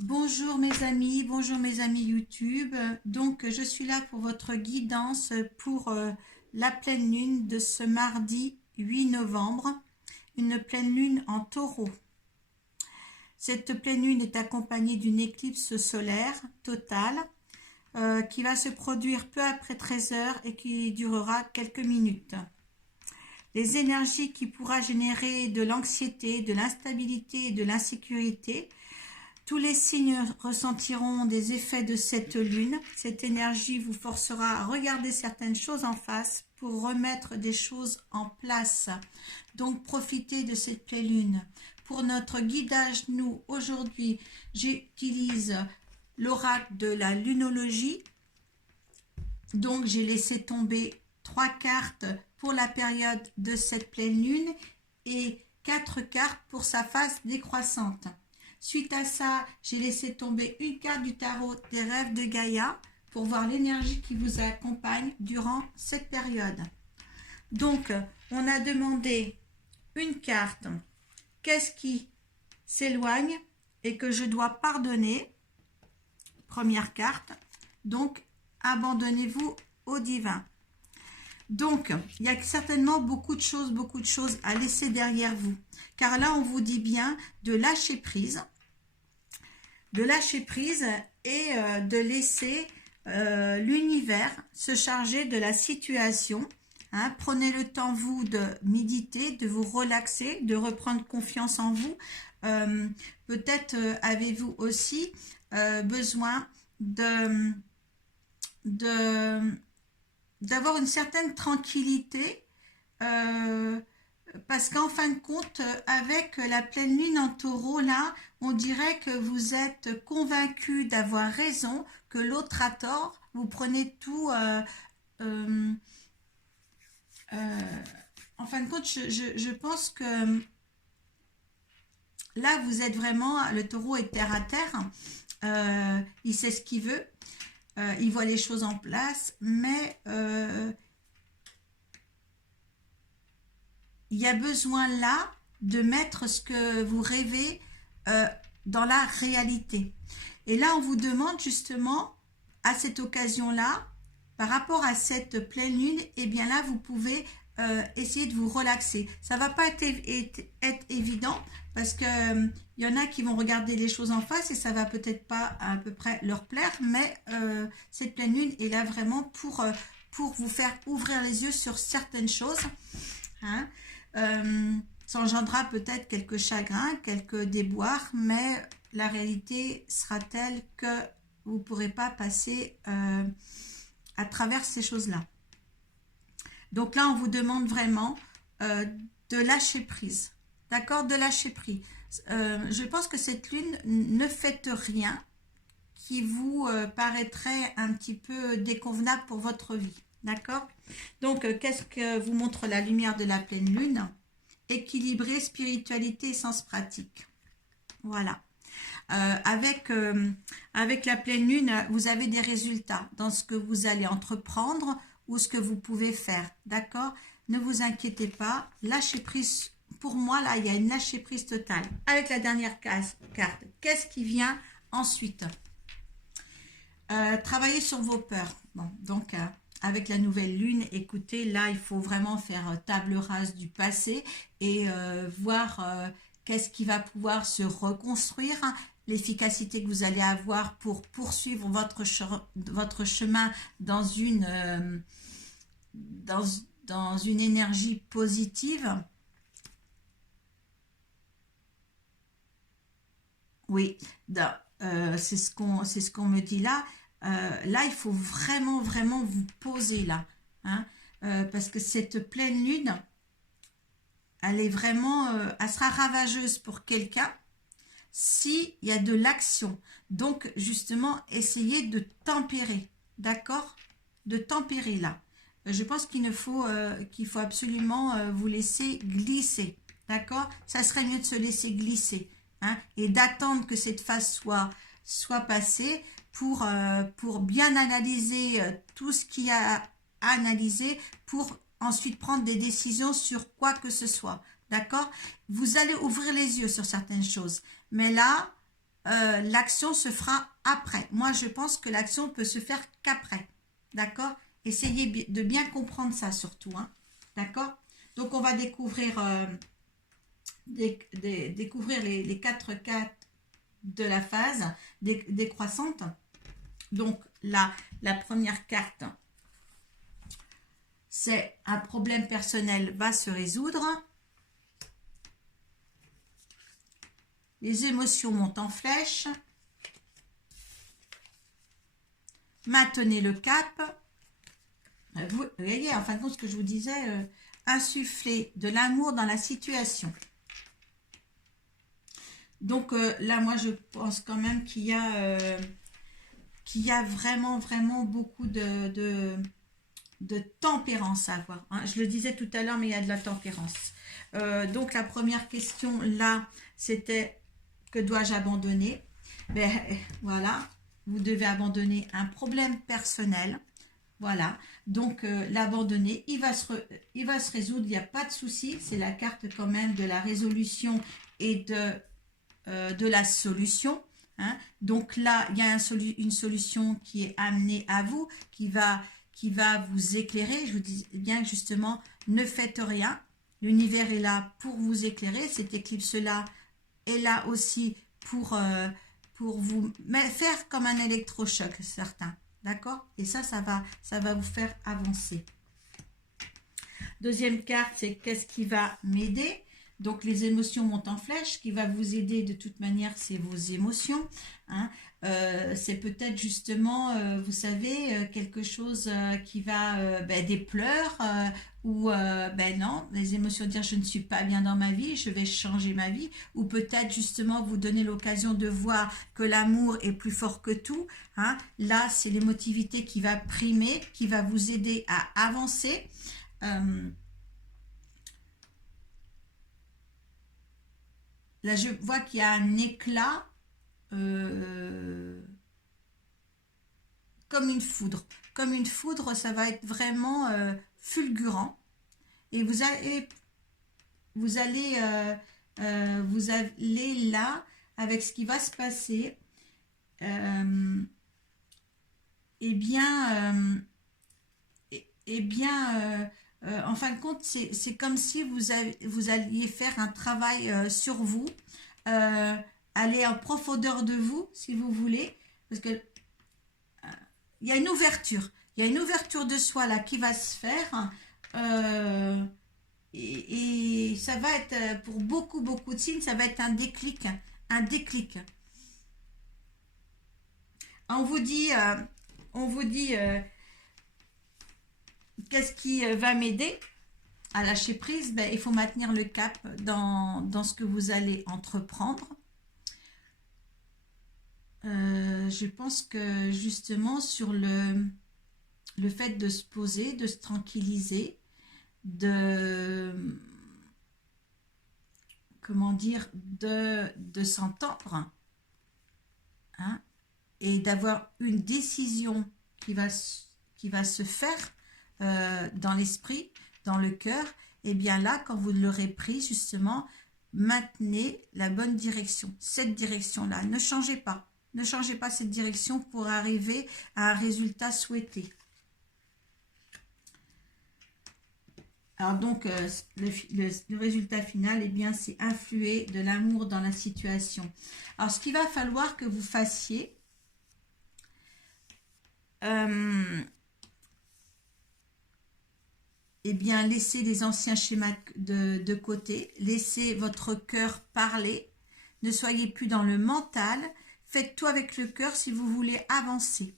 Bonjour mes amis YouTube. Donc je suis là pour votre guidance pour la pleine lune de ce mardi 8 novembre, une pleine lune en taureau. Cette pleine lune est accompagnée d'une éclipse solaire totale qui va se produire peu après 13 heures et qui durera quelques minutes. Les énergies qui pourra générer de l'anxiété, de l'instabilité et de l'insécurité. Tous les signes ressentiront des effets de cette lune. Cette énergie vous forcera à regarder certaines choses en face pour remettre des choses en place. Donc profitez de cette pleine lune. Pour notre guidage, nous, aujourd'hui, j'utilise l'oracle de la lunologie. Donc j'ai laissé tomber 3 cartes pour la période de cette pleine lune et 4 cartes pour sa phase décroissante. Suite à ça, j'ai laissé tomber une carte du tarot des rêves de Gaïa pour voir l'énergie qui vous accompagne durant cette période. Donc, on a demandé une carte. Qu'est-ce qui s'éloigne et que je dois pardonner? Première carte. Donc, abandonnez-vous au divin. Donc, il y a certainement beaucoup de choses à laisser derrière vous. Car là, on vous dit bien de lâcher prise et de laisser l'univers se charger de la situation. Hein. Prenez le temps, vous, de méditer, de vous relaxer, de reprendre confiance en vous. Peut-être avez-vous aussi besoin d'avoir une certaine tranquillité parce qu'en fin de compte, avec la pleine lune en taureau, là, on dirait que vous êtes convaincu d'avoir raison, que l'autre a tort, vous prenez tout... en fin de compte, je pense que là, vous êtes vraiment... Le taureau est terre à terre, il sait ce qu'il veut, il voit les choses en place, mais... il y a besoin là de mettre ce que vous rêvez dans la réalité. Et là, on vous demande justement, à cette occasion-là, par rapport à cette pleine lune, et bien là, vous pouvez essayer de vous relaxer. Ça ne va pas être évident parce qu'il y en a qui vont regarder les choses en face et ça ne va peut-être pas à peu près leur plaire, mais cette pleine lune est là vraiment pour vous faire ouvrir les yeux sur certaines choses. Hein. Ça engendrera peut-être quelques chagrins, quelques déboires, mais la réalité sera telle que vous ne pourrez pas passer à travers ces choses-là. Donc là, on vous demande vraiment de lâcher prise. D'accord? De lâcher prise. Je pense que cette lune, ne faites rien qui vous paraîtrait un petit peu déconvenable pour votre vie. D'accord? Donc, qu'est-ce que vous montre la lumière de la pleine lune? Équilibrer spiritualité et sens pratique. Voilà. Avec la pleine lune, vous avez des résultats dans ce que vous allez entreprendre ou ce que vous pouvez faire. D'accord? Ne vous inquiétez pas. Lâchez prise. Pour moi, là, il y a une lâcher prise totale. Avec la dernière carte, qu'est-ce qui vient ensuite? Travaillez sur vos peurs. Bon, donc... avec la nouvelle lune, écoutez, là, il faut vraiment faire table rase du passé et voir qu'est-ce qui va pouvoir se reconstruire, hein, l'efficacité que vous allez avoir pour poursuivre votre chemin dans dans une énergie positive. Oui, c'est ce qu'on me dit là. Là, il faut vraiment vous poser là, hein, parce que cette pleine lune, elle est vraiment, elle sera ravageuse pour quelqu'un s'il y a de l'action. Donc, justement, essayez de tempérer, d'accord? De tempérer là. Je pense qu'il faut absolument vous laisser glisser, d'accord? Ça serait mieux de se laisser glisser, hein, et d'attendre que cette phase soit passée pour bien analyser tout ce qu'il y a à analyser pour ensuite prendre des décisions sur quoi que ce soit. D'accord? Vous allez ouvrir les yeux sur certaines choses. Mais là, l'action se fera après. Moi, je pense que l'action peut se faire qu'après. D'accord? Essayez de bien comprendre ça surtout. Hein, d'accord? Donc, on va découvrir, découvrir les 4 cartes de la phase décroissante. Donc, là, la première carte, c'est un problème personnel va se résoudre. Les émotions montent en flèche. Maintenez le cap. Vous voyez, en fin de compte, ce que je vous disais, insuffler de l'amour dans la situation. Donc là, moi, je pense quand même qu'il y a vraiment, vraiment beaucoup de tempérance à avoir. Hein. Je le disais tout à l'heure, mais il y a de la tempérance. Donc, la première question, là, c'était que dois-je abandonner? Ben, voilà, vous devez abandonner un problème personnel. Voilà, donc l'abandonner, il va se résoudre, il n'y a pas de souci. C'est la carte quand même de la résolution et de la solution. Hein. Donc là, il y a une solution qui est amenée à vous, qui va vous éclairer. Je vous dis bien que justement, ne faites rien. L'univers est là pour vous éclairer. Cette éclipse-là est là aussi pour vous faire comme un électrochoc, certains. D'accord? Et ça va vous faire avancer. Deuxième carte, c'est qu'est-ce qui va m'aider? Donc, les émotions montent en flèche. Ce qui va vous aider de toute manière, c'est vos émotions. Hein. C'est peut-être justement, vous savez, quelque chose qui va, des pleurs ou non, les émotions dire je ne suis pas bien dans ma vie, je vais changer ma vie. Ou peut-être justement vous donner l'occasion de voir que l'amour est plus fort que tout. Hein. Là, c'est l'émotivité qui va primer, qui va vous aider à avancer. Là, je vois qu'il y a un éclat comme une foudre. Comme une foudre, ça va être vraiment fulgurant. Et vous allez là, avec ce qui va se passer, en fin de compte, c'est comme si vous alliez faire un travail sur vous, aller en profondeur de vous, si vous voulez, parce que il y a une ouverture. Il y a une ouverture de soi là qui va se faire. Et ça va être, pour beaucoup de signes, ça va être un déclic. Un déclic. On vous dit qu'est-ce qui va m'aider à lâcher prise? Ben, il faut maintenir le cap dans ce que vous allez entreprendre. Je pense que justement sur le fait de se poser, de se tranquilliser, de s'entendre, hein, et d'avoir une décision qui va se faire dans l'esprit, dans le cœur, et bien là, quand vous l'aurez pris, justement, maintenez la bonne direction, cette direction-là. Ne changez pas cette direction pour arriver à un résultat souhaité. Alors donc, le résultat final, eh bien, c'est influer de l'amour dans la situation. Alors, ce qu'il va falloir que vous fassiez, eh bien, laissez les anciens schémas de côté, laissez votre cœur parler, ne soyez plus dans le mental, faites tout avec le cœur si vous voulez avancer.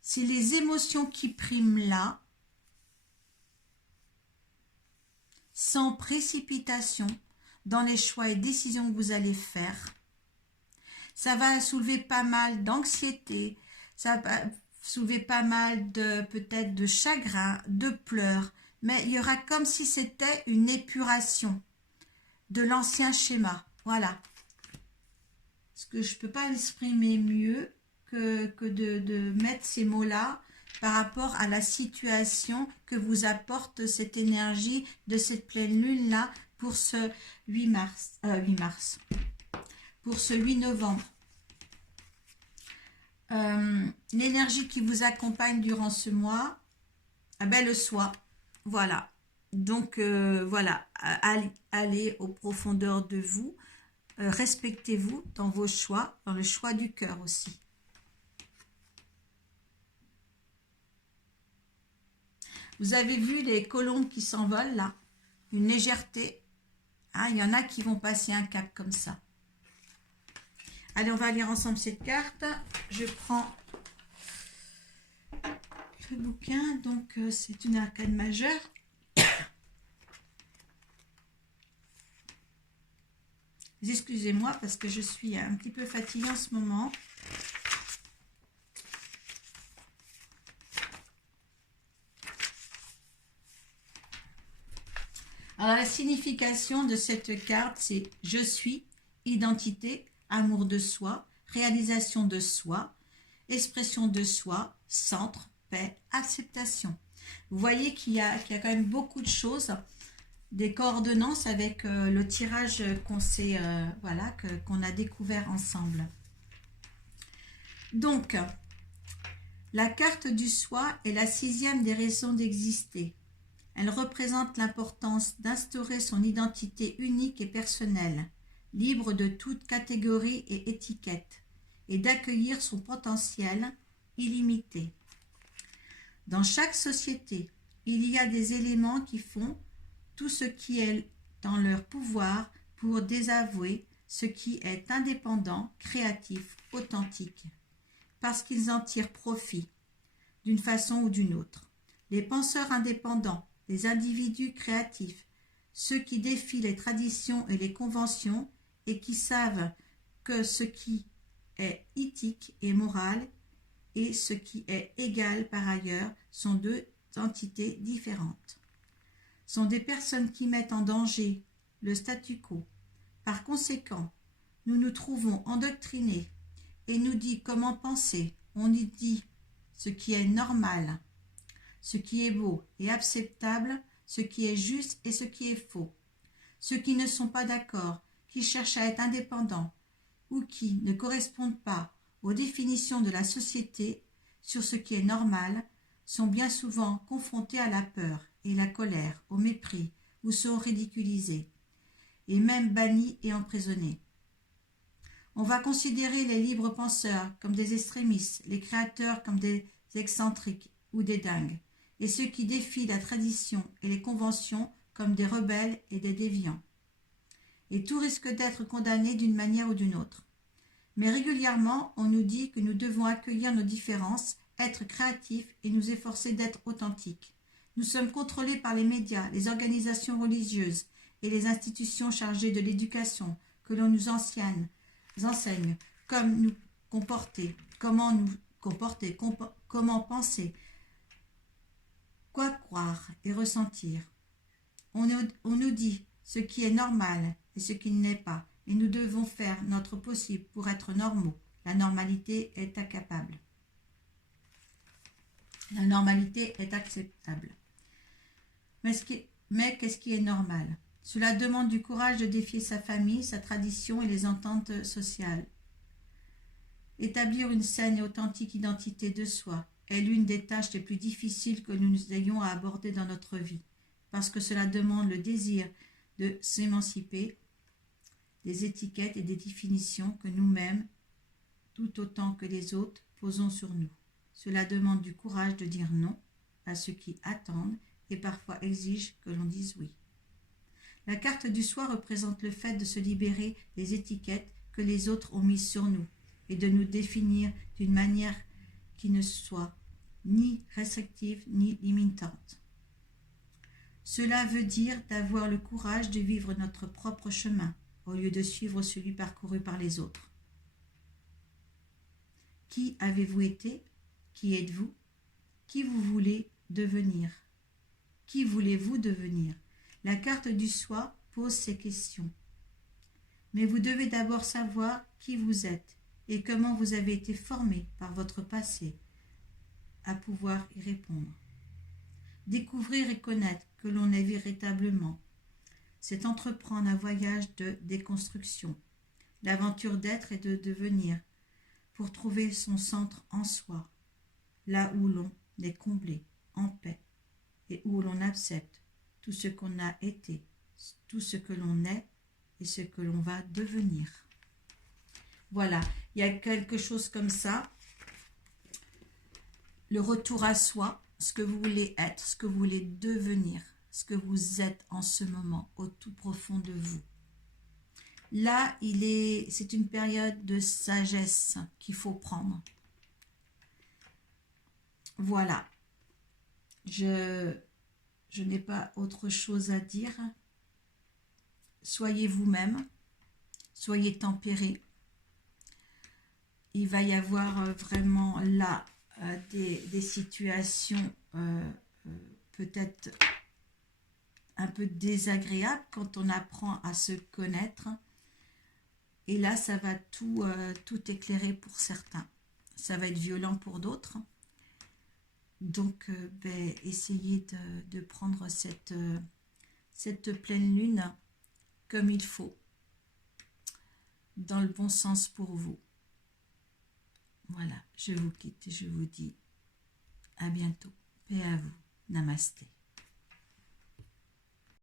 C'est les émotions qui priment là, sans précipitation dans les choix et décisions que vous allez faire. Ça va soulever pas mal d'anxiété, ça va soulever pas mal peut-être de chagrin, de pleurs, mais il y aura comme si c'était une épuration de l'ancien schéma. Voilà. Parce que je ne peux pas l'exprimer mieux que de mettre ces mots-là par rapport à la situation que vous apporte cette énergie de cette pleine lune-là pour ce 8 mars. pour ce 8 novembre. L'énergie qui vous accompagne durant ce mois, ah ben, le soi, voilà. Donc voilà, allez aux profondeurs de vous, respectez-vous dans vos choix, dans le choix du cœur aussi. Vous avez vu les colombes qui s'envolent là, une légèreté. Ah, il y en a qui vont passer un cap comme ça. Allez, on va lire ensemble cette carte. Je prends le bouquin, donc c'est une arcane majeure. Excusez-moi parce que je suis un petit peu fatiguée en ce moment. Alors la signification de cette carte, c'est « Je suis », identité, amour de soi, réalisation de soi, expression de soi, centre, paix, acceptation. Vous voyez qu'il y a quand même beaucoup de choses, des coordonnances avec le tirage qu'on voilà, qu'on a découvert ensemble. Donc, la carte du soi est la 6e des raisons d'exister. Elle représente l'importance d'instaurer son identité unique et personnelle, libre de toute catégorie et étiquette, et d'accueillir son potentiel illimité. Dans chaque société, il y a des éléments qui font tout ce qui est dans leur pouvoir pour désavouer ce qui est indépendant, créatif, authentique, parce qu'ils en tirent profit, d'une façon ou d'une autre. Les penseurs indépendants, les individus créatifs, ceux qui défient les traditions et les conventions et qui savent que ce qui est éthique et moral et ce qui est égal par ailleurs sont deux entités différentes. Sont des personnes qui mettent en danger le statu quo. Par conséquent, nous nous trouvons endoctrinés et nous dit comment penser. On nous dit ce qui est normal, ce qui est beau et acceptable, ce qui est juste et ce qui est faux. Ceux qui ne sont pas d'accord, qui cherchent à être indépendants ou qui ne correspondent pas aux définitions de la société sur ce qui est normal, sont bien souvent confrontés à la peur et la colère, au mépris, ou sont ridiculisés, et même bannis et emprisonnés. On va considérer les libres penseurs comme des extrémistes, les créateurs comme des excentriques ou des dingues, et ceux qui défient la tradition et les conventions comme des rebelles et des déviants. Et tout risque d'être condamné d'une manière ou d'une autre. Mais régulièrement, on nous dit que nous devons accueillir nos différences, être créatifs et nous efforcer d'être authentiques. Nous sommes contrôlés par les médias, les organisations religieuses et les institutions chargées de l'éducation que l'on nous enseigne comme nous comporter, comment nous comporter, comment penser, quoi croire et ressentir. On nous dit ce qui est normal et ce qui ne l'est pas, et nous devons faire notre possible pour être normaux. La normalité est incapable. La normalité est acceptable. Mais qu'est-ce qui est normal? Cela demande du courage de défier sa famille, sa tradition et les ententes sociales. Établir une saine et authentique identité de soi est l'une des tâches les plus difficiles que nous ayons à aborder dans notre vie, parce que cela demande le désir de s'émanciper des étiquettes et des définitions que nous-mêmes, tout autant que les autres, posons sur nous. Cela demande du courage de dire non à ceux qui attendent et parfois exigent que l'on dise oui. La carte du soi représente le fait de se libérer des étiquettes que les autres ont mises sur nous et de nous définir d'une manière qui ne soit ni restrictive ni limitante. Cela veut dire d'avoir le courage de vivre notre propre chemin au lieu de suivre celui parcouru par les autres. Qui avez-vous été? Qui êtes-vous? Qui vous voulez devenir? Qui voulez-vous devenir? La carte du soi pose ces questions. Mais vous devez d'abord savoir qui vous êtes et comment vous avez été formé par votre passé à pouvoir y répondre. Découvrir et connaître que l'on est véritablement, c'est entreprendre un voyage de déconstruction. L'aventure d'être et de devenir, pour trouver son centre en soi, là où l'on est comblé, en paix, et où l'on accepte tout ce qu'on a été, tout ce que l'on est et ce que l'on va devenir. Voilà, il y a quelque chose comme ça. Le retour à soi, ce que vous voulez être, ce que vous voulez devenir, ce que vous êtes en ce moment, au tout profond de vous. Là, c'est une période de sagesse qu'il faut prendre. Voilà. Je n'ai pas autre chose à dire. Soyez vous-même. Soyez tempérés. Il va y avoir vraiment là des situations peut-être un peu désagréables quand on apprend à se connaître. Et là, ça va tout éclairer pour certains. Ça va être violent pour d'autres. Donc, essayez de prendre cette pleine lune comme il faut, dans le bon sens pour vous. Voilà, je vous quitte et je vous dis à bientôt. Paix à vous. Namasté.